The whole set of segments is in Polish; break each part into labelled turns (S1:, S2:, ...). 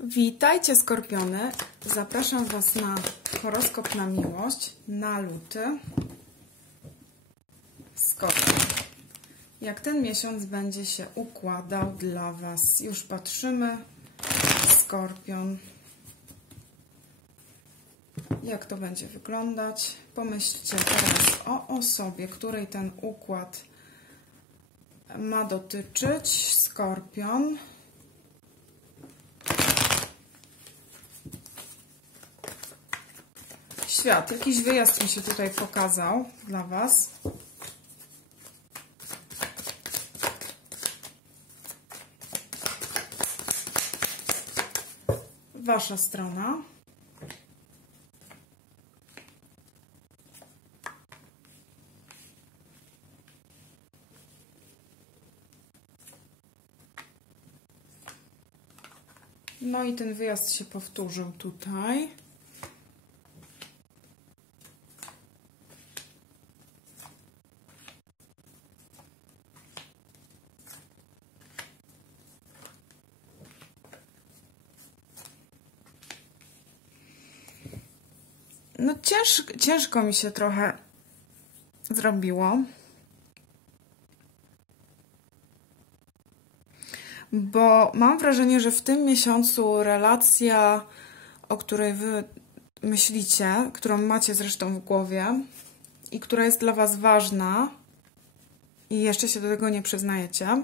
S1: Witajcie Skorpiony. Zapraszam Was na horoskop na miłość na luty. Skorpion. Jak ten miesiąc będzie się układał dla Was? Już patrzymy. Skorpion. Jak to będzie wyglądać? Pomyślcie teraz o osobie, której ten układ ma dotyczyć. Skorpion. Świat. Jakiś wyjazd mi się tutaj pokazał dla Was. Wasza strona. No i ten wyjazd się powtórzył tutaj. No cięż, ciężko mi się trochę zrobiło. Bo mam wrażenie, że w tym miesiącu relacja, o której wy myślicie, którą macie zresztą w głowie i która jest dla was ważna i jeszcze się do tego nie przyznajecie,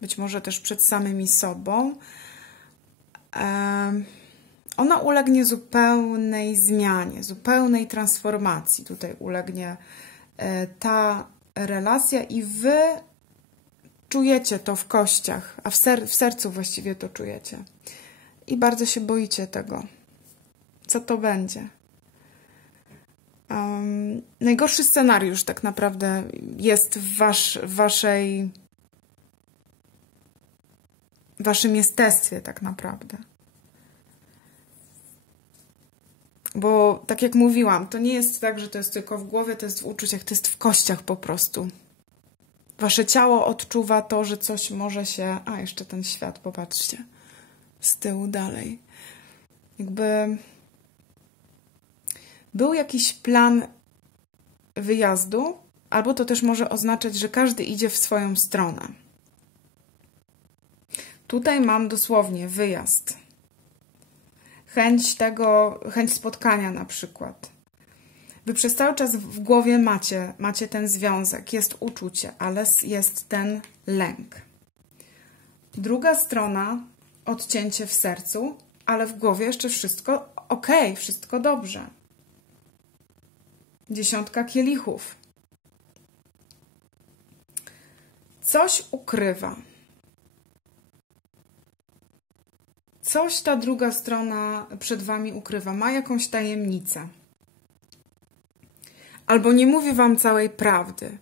S1: być może też przed samymi sobą, ona ulegnie zupełnej zmianie, zupełnej transformacji. Tutaj ulegnie e, ta relacja i wy czujecie to w kościach, a w, ser w sercu właściwie to czujecie. I bardzo się boicie tego, co to będzie. Um, najgorszy scenariusz tak naprawdę jest w, wasz, waszej waszym jestestwie tak naprawdę. Bo tak jak mówiłam, to nie jest tak, że to jest tylko w głowie, to jest w uczuciach, to jest w kościach po prostu. Wasze ciało odczuwa to, że coś może się. A, jeszcze ten świat, popatrzcie. Z tyłu dalej. Jakby. Był jakiś plan wyjazdu, albo to też może oznaczać, że każdy idzie w swoją stronę. Tutaj mam dosłownie wyjazd chęć tego, chęć spotkania na przykład. Wy przez cały czas w głowie macie, macie ten związek, jest uczucie, ale jest ten lęk. Druga strona, odcięcie w sercu, ale w głowie jeszcze wszystko ok, wszystko dobrze. Dziesiątka kielichów. Coś ukrywa. Coś ta druga strona przed Wami ukrywa, ma jakąś tajemnicę. Albo nie mówi Wam całej prawdy.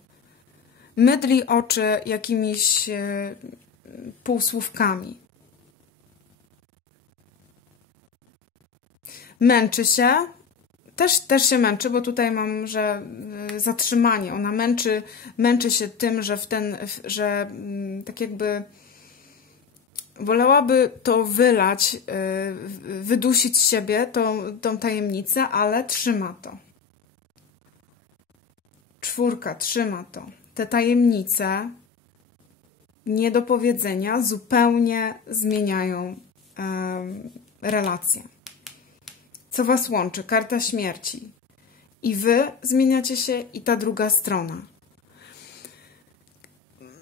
S1: Mydli oczy jakimiś e, półsłówkami. Męczy się, też, też się męczy, bo tutaj mam, że e, zatrzymanie. Ona męczy, męczy się tym, że w ten, że mm, tak jakby Wolałaby to wylać, y, wydusić z siebie, tą, tą tajemnicę, ale trzyma to. Czwórka trzyma to. Te tajemnice, nie do powiedzenia, zupełnie zmieniają relacje. Co was łączy? Karta śmierci. I wy zmieniacie się, i ta druga strona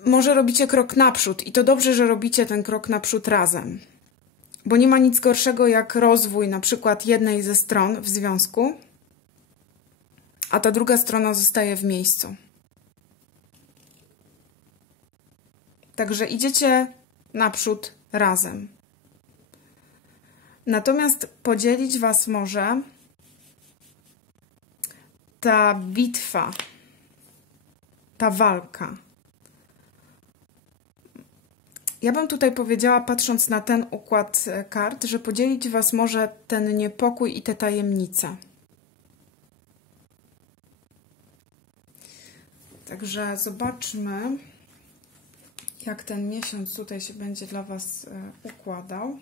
S1: może robicie krok naprzód i to dobrze, że robicie ten krok naprzód razem. Bo nie ma nic gorszego jak rozwój na przykład jednej ze stron w związku, a ta druga strona zostaje w miejscu. Także idziecie naprzód razem. Natomiast podzielić Was może ta bitwa, ta walka ja bym tutaj powiedziała, patrząc na ten układ e, kart, że podzielić Was może ten niepokój i te tajemnice. Także zobaczmy, jak ten miesiąc tutaj się będzie dla Was e, układał.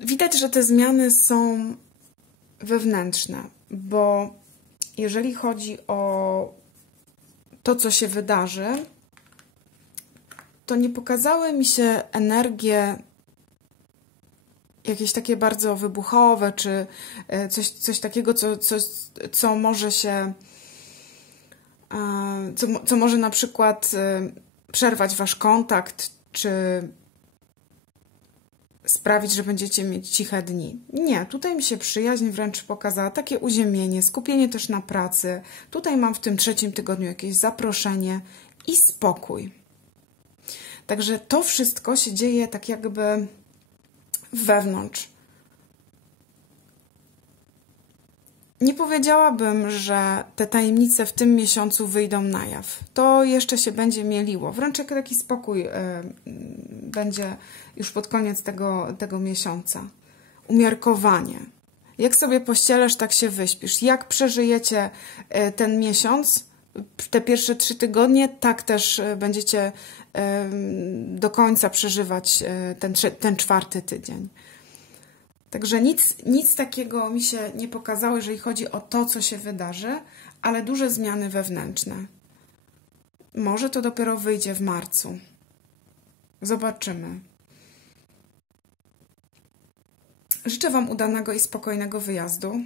S1: Widać, że te zmiany są wewnętrzne, bo jeżeli chodzi o to, co się wydarzy, to nie pokazały mi się energie jakieś takie bardzo wybuchowe, czy e, coś, coś takiego, co, co, co może się, e, co, co może na przykład e, przerwać wasz kontakt, czy sprawić, że będziecie mieć ciche dni. Nie, tutaj mi się przyjaźń wręcz pokazała, takie uziemienie, skupienie też na pracy. Tutaj mam w tym trzecim tygodniu jakieś zaproszenie i spokój. Także to wszystko się dzieje tak jakby wewnątrz. Nie powiedziałabym, że te tajemnice w tym miesiącu wyjdą na jaw. To jeszcze się będzie mieliło. Wręcz jak taki spokój będzie już pod koniec tego, tego miesiąca. Umiarkowanie. Jak sobie pościelesz, tak się wyśpisz. Jak przeżyjecie y, ten miesiąc, te pierwsze trzy tygodnie, tak też y, będziecie do końca przeżywać ten, ten czwarty tydzień. Także nic, nic takiego mi się nie pokazało, jeżeli chodzi o to, co się wydarzy, ale duże zmiany wewnętrzne. Może to dopiero wyjdzie w marcu. Zobaczymy. Życzę Wam udanego i spokojnego wyjazdu.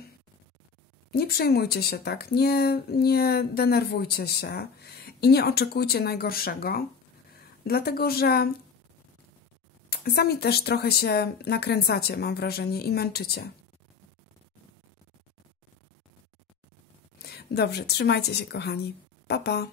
S1: Nie przejmujcie się tak, nie, nie denerwujcie się i nie oczekujcie najgorszego, dlatego że Sami też trochę się nakręcacie, mam wrażenie, i męczycie. Dobrze, trzymajcie się, kochani. Pa, pa.